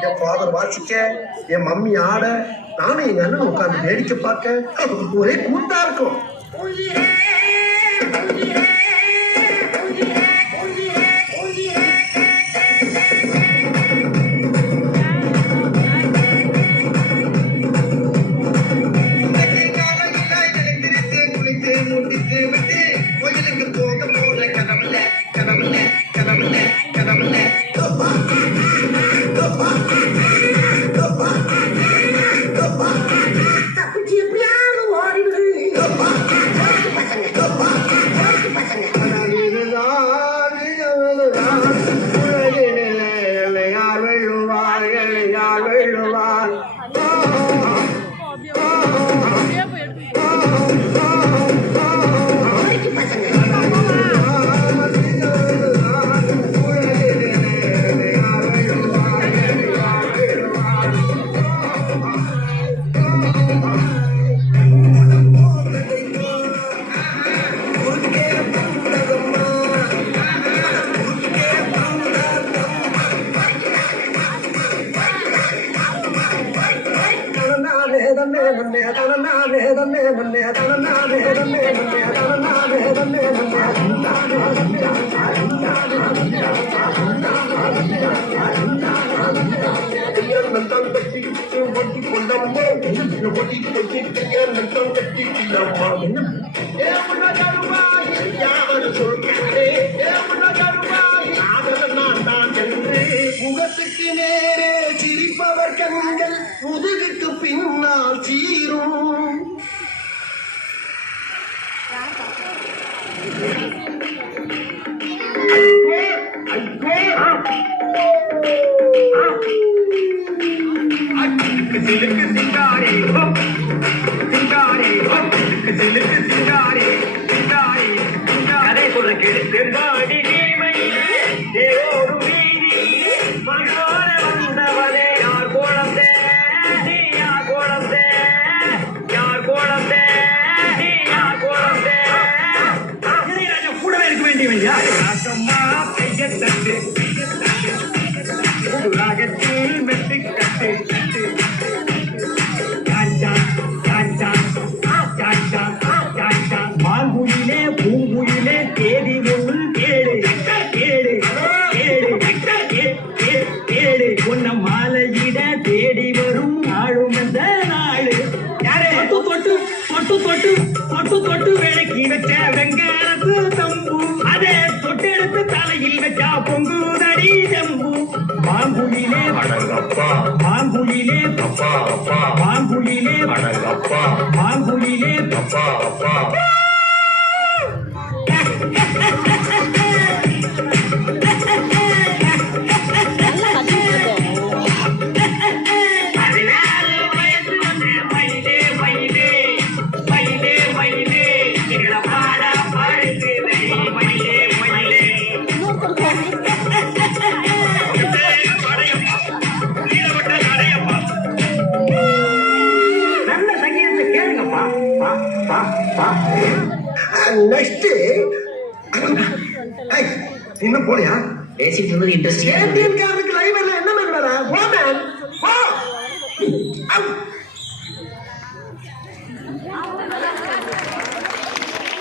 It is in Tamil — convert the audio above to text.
என் ஃபாதர் வாசிக்க, என் மம்மி ஆட, நானும் எங்க அண்ணன் உட்காந்து வேடிக்கை பார்க்க ஒரே கூத்தா இருக்கும். முகத்துக்கு நேரே சிரிப்பவர் கண்கள் முதுகுக்கு பின்னால் சீரும். சிலுக்கு சிங்காரே சிங்காரே சிலுக்கு சிங்காரே சிங்காரே கதை சொல்ற கேடு தென்பாடி நீமை தேவோடும் வீதி மனோர வந்தவரே யார் கோலத்தே நீ யார் கோலத்தே யார் கோலத்தே நீ யார் கோலத்தே இளையராஜா கூடவே இருக்க வேண்டியவன் யார் ராசம்மா கைய தட்டு ராகத்தில் மெட்டு கட்டு மாங்குயிலே பூங்குயிலே தேடி ஒன்று கேடு கேடு கேடு கேடு உன்ன மாலையிட தேடி வரும் நாளும் அந்த நாள் யாரே தொட்டு தொட்டு தொட்டு தொட்டு தொட்டு விளக்கி வச்ச வெங்காரத்து தம்பு அதே தொட்டு எடுத்து தலையில் வச்சா பொங்குதடி ஜம்பு மாங்குயிலே அடங்கப்பா மாங்குயிலே அப்பா அப்பா மாங்குயிலே அடங்கப்பா மாங்குயிலே அப்பா அப்பா நெக்ஸ்ட் இன்னும் போலையா? பேசிட்டு இருந்தது இன்ட்ரெஸ்டிங். ஏடிஎம் கார்டுக்கு லைவ் என்ன மேன் வர?